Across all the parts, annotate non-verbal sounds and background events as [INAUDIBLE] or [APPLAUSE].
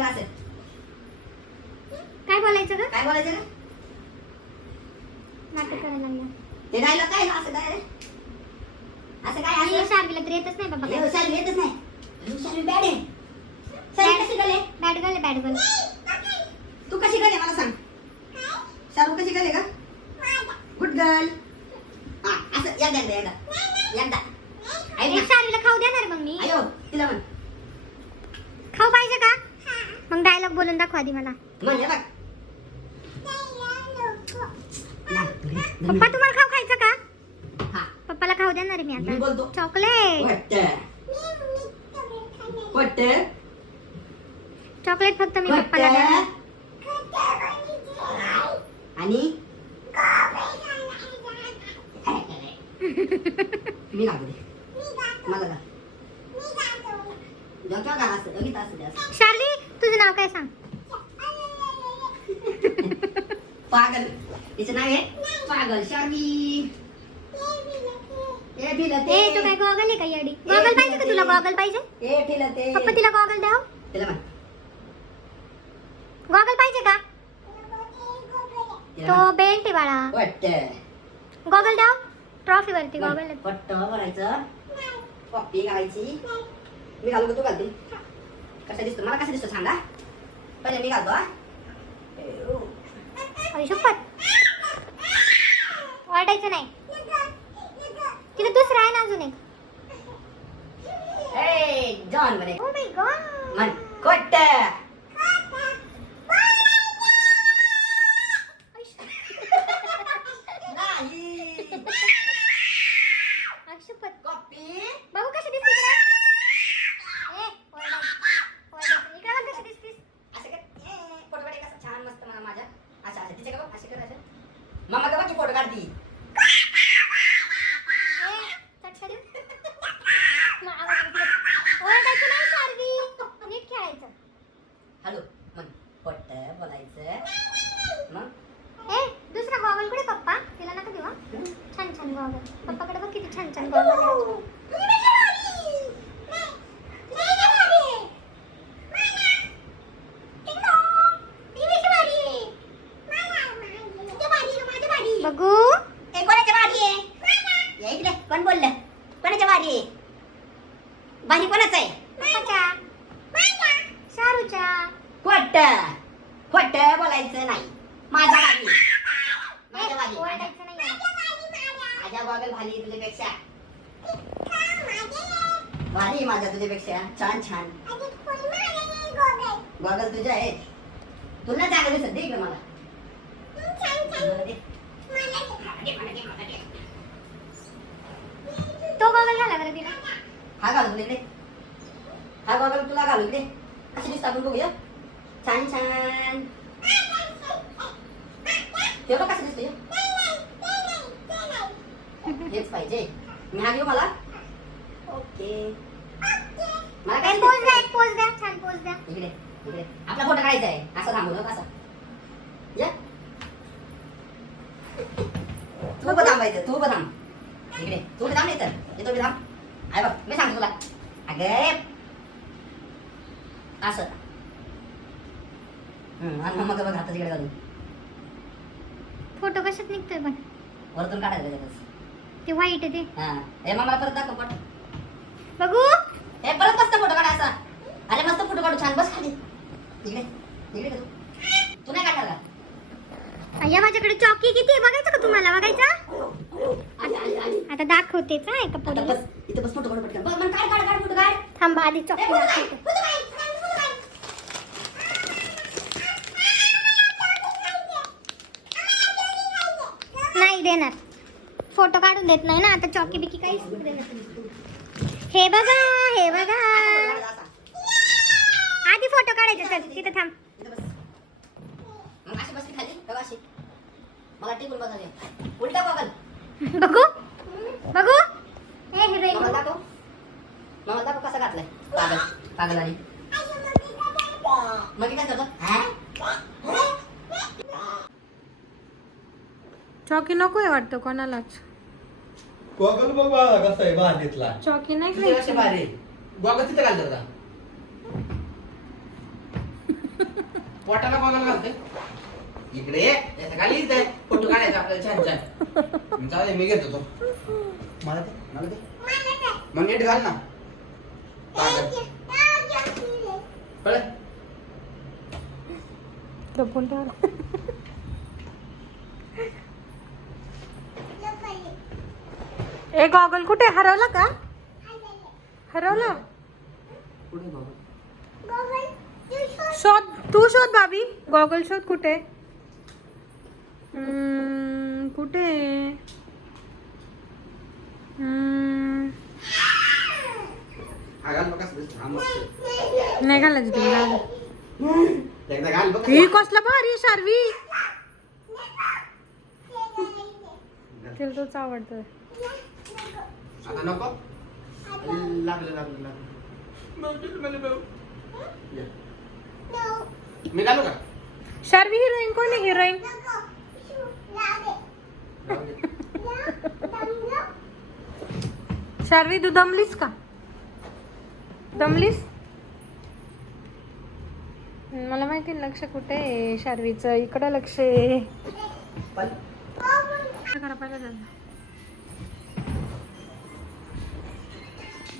असं काय बोलायचं ग? काय बोलायचं का नाटक करायला लागला. ते डायलॉग काय ना असं काय? असं काय आणि असं? शार्वीला तर येतच नाही बाबा. काय हुशार येतच नाही. हुशार बॅड आहे. साई कशी गले? बॅड गर्ल बॅड गर्ल तू कशी गले? मला सांग. शाहरुख कशी गले का गुड गर्ल हा असं. एकदा एकदा एकदा. एकदा. शार्वीला खाऊ देणार मग मी. अयो तिला म्हण. खाऊ पाहिजे का? मग डायलॉग बोलून दाखवा आधी मला हे बघ. पप्पा तुम्हाला खाऊ खायचं का हा पप्पाला खाऊ देणार आहे मी मी बोलतो. आता चॉकलेट चॉकलेट फक्त मी पप्पाला देणार मी घालतो ते मला घाल डोक्यावर घाल असं दोघीत असं द्या असं. शार्वी तुझं नाव काय सांग पागल तिचं नाव आहे पागल शार्वी ए फिल ए आहे का येडी? गॉगल पाहिजे का तुला गॉगल पाहिजे? ते पप्पा तिला गॉगल द्याव तिला म्हण. गॉगल पाहिजे का? तिला तो. बेल्ट आहे बाळा. गॉगल द्याव ट्रॉफी वरती गॉगल. पट्ट भरायचं. पप्पी घालायची. मी घालू का तू घालते? कसा दिसतो? मला कसा दिसतो सांगा? पहिले मी घालतो हा. शपथ. ओरडायचं नाही. तिला दुसरा आहे ना अजून एक. ए जॉन म्हणे ओ माय गॉड म्हण खोट नाही शपथ कॉपी बघू कशी दिसते इकडे ए ओरडायचं ओरडायचं इकडे बघ कशी दिसतीस असं कर ए, फोटो काढ कसं छान मस्त मला माझ्या अच्छा अच्छा तिच्या का बघ असे कर असं मम्मा का बघ फोटो काढती ए चटका देऊ मग आवाज येतो. ओरडायचं नाही शार्वी नीट खेळायचं हॅलो मग खोट बोलायचं मग ए दुसरा गॉगल कुठे पप्पा तिला नका देऊ हं? छान छान गॉगल पप्पाकडे गॉगल आहे बघू. ए कोणाच्या भारी आहे? या इकडे कोण बोललं? कोणाच्या भारी आहे? भारी कोणाचं आहे? शारूच्या खोट. खोट बोलायचं नाही. माझा भारी आहे. माझ्या भारी माझ्या- ओरडायचं नाही भारी आहे तुझ्यापेक्षा. भारी माझ्या तुझ्यापेक्षा. छान छान. गॉगल तुझ्या आहे. तुला चांगलं दिसत दे इकडे मला. तो गॉगल घाला बरं तिला. हा घालून दे. हा गॉगल तुला घालून दे. कशी दिसत आपण बघूया. छान छान. तेवढं कसं दिसतोय? हेच पाहिजे. मी हा घेऊ मला? ओके. मला काय पोज द्या एक पोज द्या छान पोज द्या. इकडे इकडे. आपला फोटो काढायचा आहे. असं थांबवलं असं. ये. तू उभं थांबायचं तू थांब. इकडे तू थांब नाही तर इथं उभं थांब. आहे बघ मी सांगतो तुला. अगे असं. आणि मग मग बघ हातात इकडे घालून. फोटो कशात निघतोय पण? वरतून काढायचं त्याच्यातच ते व्हाईट आहे ते. हा. हे मग मला परत दाखव पट. बघू. हे परत मस्त फोटो काढा असा. अरे मस्त फोटो काढू छान. बस खाली. इकडे इकडे का तू? तू नाही काढणार का अय्या माझ्याकडे चॉकी किती आहे? बघायचं का तुम्हाला? बघायचं. आता दाखवतेच हा एका आता पोरीला. बस इथं बस फोटो काढ पटकन. बघ, मग काढ काढ काढ फोटो काढ. थांबा आधी ए, चॉकी फोटो काढ, दाखवते फोटो काढ, फोटो काढ. देणार. फोटो काढून देत नाही ना आता चॉकी बिकी काहीच. हे बघा हे बघा. आधी फोटो काढायचे चल तिथे थांब. बघू बघू हे कसा घातलाय. पागल पागलाने मग काय करतो चॉकी नकोय वाटतं कोणालाच. गॉगल बघ बाळा कसा आहे चॉकी नाही खायची. भारी गॉगल तिथे घालतो का? पोटाला गॉगल घालते इकडे ये. याच्या खाली इथे फोटो काढायचा आपल्याला छान छान. चालेल मी घेतो तो. मला दे मला दे. मग नीट घाल ना. पागल. पळ. लपून ठेवला ए गॉगल कुठे? हरवला का? हरवला? शोध तू शोध भाभी. गॉगल शोध कुठे? कुठे. नाही घालायचं बघ. ही कसला भारी शार्वी. तिला तोच आवडतं आता नको. लागलं लागलं लागलं. मला भाऊ. ये. मी घालू का? शार्वी हिरोईन कोण आहे हिरोईन. शार्वी तू दमलीस का? दमलीस? मला माहिती आहे लक्ष कुठे आहे शार्वीचं. इकडं लक्ष आहे. करा पहिलं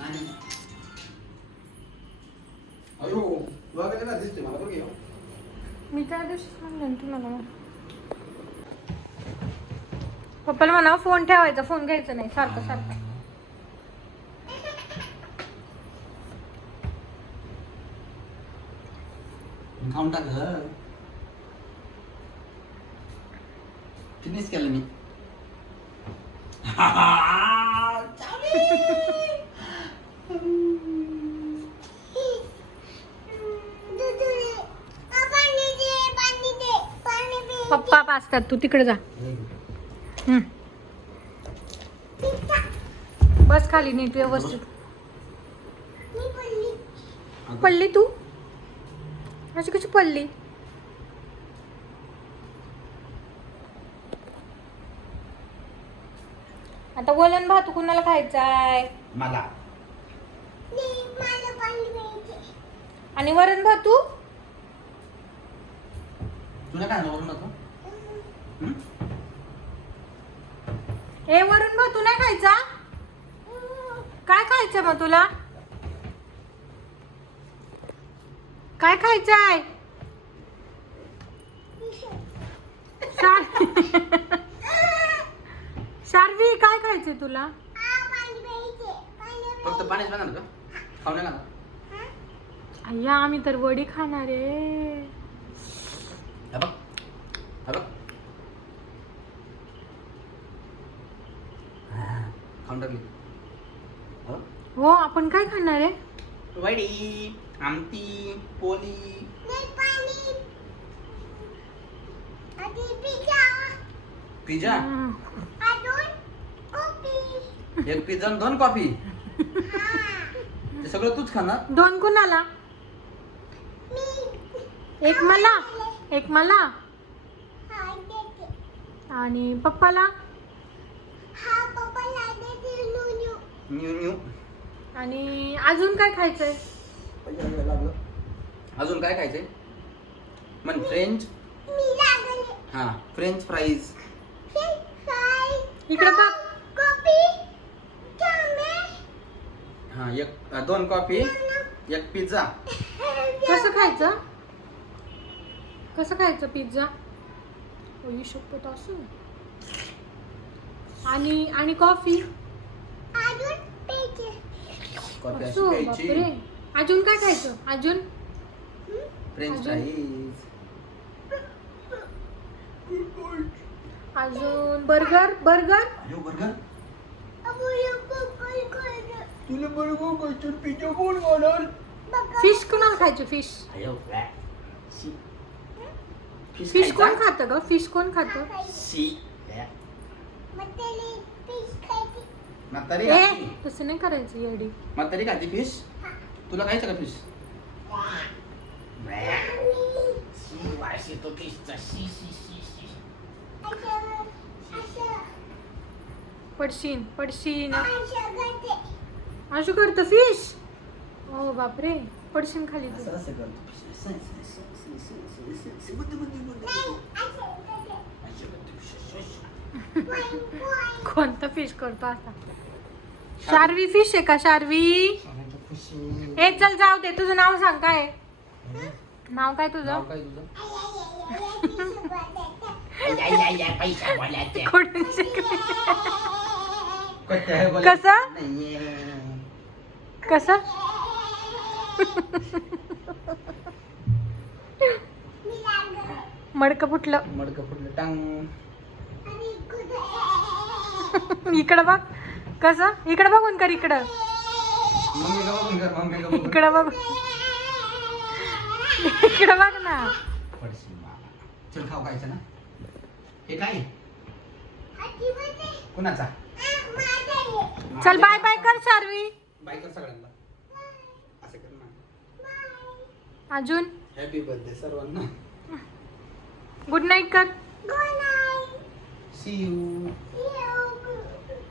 नाही. अयो वगैरे ना दिसते मला बघ हे. मी त्या दिवशीच म्हणलं ना तुम्हाला पप्पाला म्हणा फोन ठेवायचा फोन घ्यायचा नाही सारखं सारखं खाऊन. फिनिश केलं मी [LAUGHS] पप्पा पाचतात तू तिकडे जा. हम्म. बस खाली नीट व्यवस्थित पडली. तू? अशी कशी पडली? आता वलन भात कुणाला खायचा आहे? मला. आणि वरण भातू तुला काय वरून नको ए वरण भातू नाही खायचा? काय खायचं मग तुला? काय खायचं आहे शार- शार्वी काय खायचंय तुला? फक्त पाणीच ना का खाऊ नका ना अय्या आम्ही तर वडी खाणार. आहे हे बघ हे बघ खाऊन टाकली. हो? हो आपण काय खाणार आहे? वडी आमटी पोली पिझ्झा. हं. एक पिझ्झा आणि दोन कॉफी? ते सगळं तूच खाणार? दोन कुणाला? एक मला. एक मला. आणि पप्पाला? New new. आणि अजून काय खायचंय? अजून काय खायचंय? म्हण फ्रेंच हा फ्रेंच फ्राईज इकडे बघ. हा एक दोन कॉफी एक पिझ्झा कसं खायचं? कसं खायचं पिझ्झा ओई शपथ असं. आणि आणि कॉफी? असं बापरे. अजून काय खायचं? अजून? फ्रेंच अजून? फ्राईज. अजून बर्गर? बर्गर? अयो बर्गर. तुला बर्गर खायचं पिझ्झा कोण खाणार फिश कोणाला खायचे? फिश. अयो फिश कोण खातं ग? फिश कोण खातं? सी म्हातारी ए खाती तसं नाही करायचं येडी म्हातारी खाती फिश तुला खायचं का फिश पडशीन पडशीन असं करतं फिश ओ बापरे पडशीन खाली तू असं असं करतो fish. असं, असं, असं, असं, असं, असं, असं, असं. बुद्धी, बुद्धी, बुद्धी. असं करतो fish. असं, असं. कोणतं फिश करतो आता शार्वी फिश आहे का शार्वी. ए चल जाऊ दे तुझं नाव सांग काय नाव काय तुझं? नाव काय तुझं. [LAUGHS] कुठून शिकली बोलायचं कसं? कसं? मडकं फुटलं. मडकं फुटलं टांग. इकडं बघ. कसं? इकडं बघून कर इकडं. इकडं बघ. इकडं बघ ना. चल खाऊ खायचं ना. हे काय? कुणाचा? चल बाय बाय कर शार्वी बाय कर सगळ्यांना. असं कर ना. अजून? हॅपी बर्थडे सर्वांना. गुड नाईट कर. See you